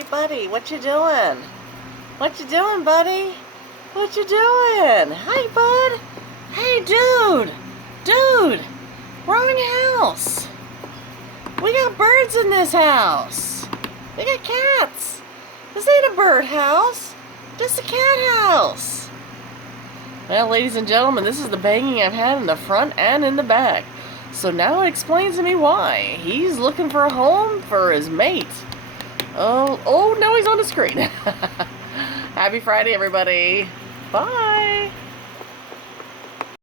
Hey, buddy, what you doing? What you doing, buddy? What you doing? Hi, bud. Hey, dude. Dude, wrong house. We got birds in this house. We got cats. This ain't a bird house. This is a cat house. Well, ladies and gentlemen, this is the banging I've had in the front and in the back. So now it explains to me why. He's looking for a home for his mate. Oh, now he's on the screen. Happy Friday, everybody. Bye.